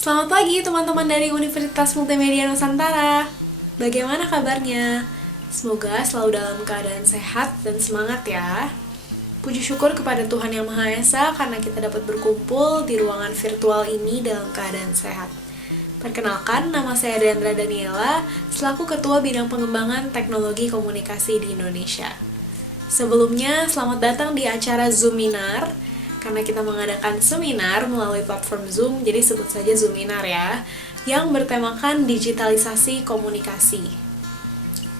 Selamat pagi teman-teman dari Universitas Multimedia Nusantara. Bagaimana kabarnya? Semoga selalu dalam keadaan sehat dan semangat ya. Puji syukur kepada Tuhan Yang Maha Esa karena kita dapat berkumpul di ruangan virtual ini dalam keadaan sehat. Perkenalkan, nama saya Deandra Daniela, selaku Ketua Bidang Pengembangan Teknologi Komunikasi di Indonesia. Sebelumnya, selamat datang di acara Zoominar. Karena kita mengadakan seminar melalui platform Zoom, jadi sebut saja Zoominar ya, yang bertemakan digitalisasi komunikasi.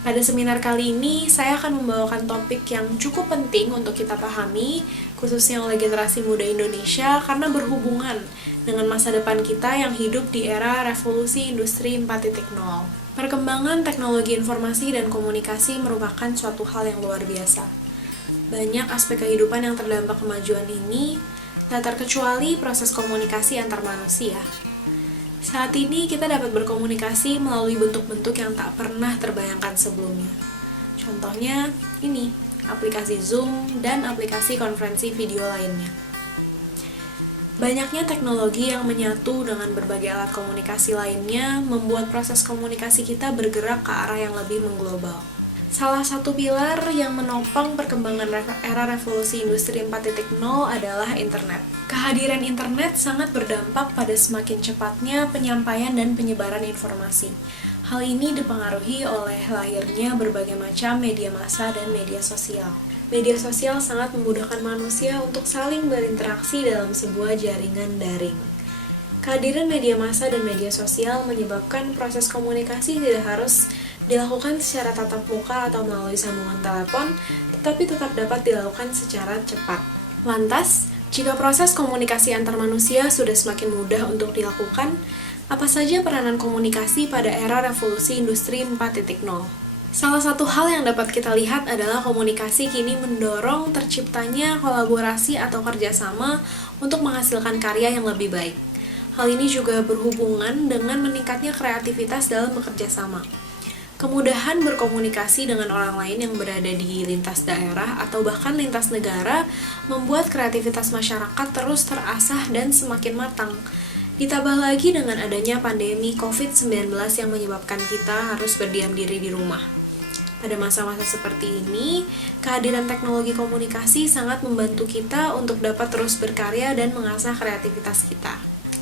Pada seminar kali ini, saya akan membawakan topik yang cukup penting untuk kita pahami, khususnya oleh generasi muda Indonesia, karena berhubungan dengan masa depan kita yang hidup di era revolusi industri 4.0. Perkembangan teknologi informasi dan komunikasi merupakan suatu hal yang luar biasa. Banyak aspek kehidupan yang terdampak kemajuan ini, tak terkecuali proses komunikasi antar manusia. Saat ini kita dapat berkomunikasi melalui bentuk-bentuk yang tak pernah terbayangkan sebelumnya. Contohnya ini, aplikasi Zoom dan aplikasi konferensi video lainnya. Banyaknya teknologi yang menyatu dengan berbagai alat komunikasi lainnya membuat proses komunikasi kita bergerak ke arah yang lebih mengglobal. Salah satu pilar yang menopang perkembangan era revolusi industri 4.0 adalah internet. Kehadiran internet sangat berdampak pada semakin cepatnya penyampaian dan penyebaran informasi. Hal ini dipengaruhi oleh lahirnya berbagai macam media massa dan media sosial. Media sosial sangat memudahkan manusia untuk saling berinteraksi dalam sebuah jaringan daring. Kehadiran media massa dan media sosial menyebabkan proses komunikasi tidak harus dilakukan secara tatap muka atau melalui sambungan telepon, tetapi tetap dapat dilakukan secara cepat. Lantas, jika proses komunikasi antar manusia sudah semakin mudah untuk dilakukan, apa saja peranan komunikasi pada era revolusi industri 4.0? Salah satu hal yang dapat kita lihat adalah komunikasi kini mendorong terciptanya kolaborasi atau kerjasama untuk menghasilkan karya yang lebih baik. Hal ini juga berhubungan dengan meningkatnya kreativitas dalam bekerja sama. Kemudahan berkomunikasi dengan orang lain yang berada di lintas daerah atau bahkan lintas negara membuat kreativitas masyarakat terus terasah dan semakin matang. Ditambah lagi dengan adanya pandemi COVID-19 yang menyebabkan kita harus berdiam diri di rumah. Pada masa-masa seperti ini, kehadiran teknologi komunikasi sangat membantu kita untuk dapat terus berkarya dan mengasah kreativitas kita.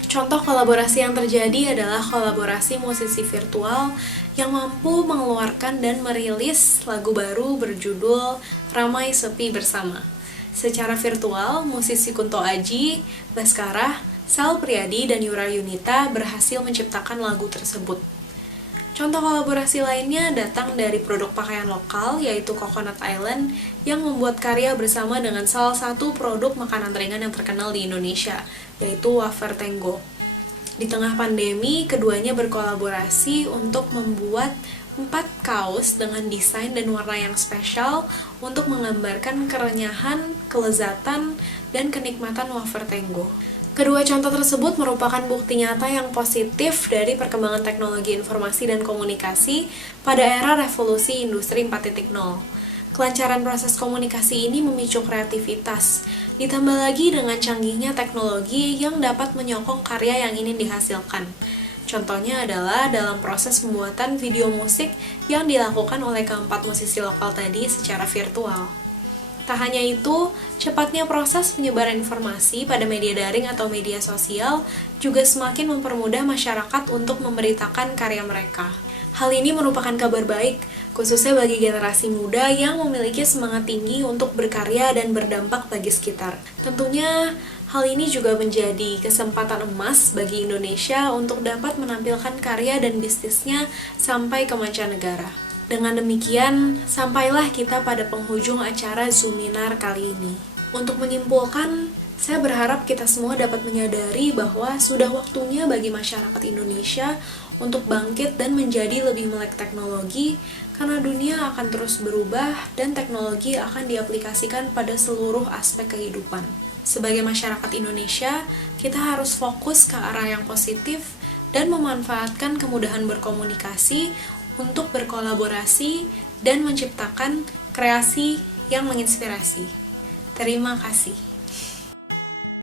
Contoh kolaborasi yang terjadi adalah kolaborasi musisi virtual yang mampu mengeluarkan dan merilis lagu baru berjudul Ramai Sepi Bersama. Secara virtual, musisi Kunto Aji, Baskara, Sal Priadi, dan Yura Yunita berhasil menciptakan lagu tersebut. Contoh kolaborasi lainnya datang dari produk pakaian lokal, yaitu Coconut Island, yang membuat karya bersama dengan salah satu produk makanan ringan yang terkenal di Indonesia, yaitu wafer Tenggo. Di tengah pandemi, keduanya berkolaborasi untuk membuat 4 kaos dengan desain dan warna yang spesial untuk menggambarkan kerenyahan, kelezatan, dan kenikmatan wafer Tenggo. Kedua contoh tersebut merupakan bukti nyata yang positif dari perkembangan teknologi informasi dan komunikasi pada era revolusi industri 4.0. Kelancaran proses komunikasi ini memicu kreativitas, ditambah lagi dengan canggihnya teknologi yang dapat menyokong karya yang ingin dihasilkan. Contohnya adalah dalam proses pembuatan video musik yang dilakukan oleh keempat musisi lokal tadi secara virtual. Tak hanya itu, cepatnya proses penyebaran informasi pada media daring atau media sosial juga semakin mempermudah masyarakat untuk memberitakan karya mereka. Hal ini merupakan kabar baik, khususnya bagi generasi muda yang memiliki semangat tinggi untuk berkarya dan berdampak bagi sekitar. Tentunya, hal ini juga menjadi kesempatan emas bagi Indonesia untuk dapat menampilkan karya dan bisnisnya sampai ke mancanegara. Dengan demikian, sampailah kita pada penghujung acara Zoominar kali ini. Untuk menyimpulkan, saya berharap kita semua dapat menyadari bahwa sudah waktunya bagi masyarakat Indonesia untuk bangkit dan menjadi lebih melek teknologi, karena dunia akan terus berubah dan teknologi akan diaplikasikan pada seluruh aspek kehidupan. Sebagai masyarakat Indonesia, kita harus fokus ke arah yang positif dan memanfaatkan kemudahan berkomunikasi untuk berkolaborasi dan menciptakan kreasi yang menginspirasi. Terima kasih.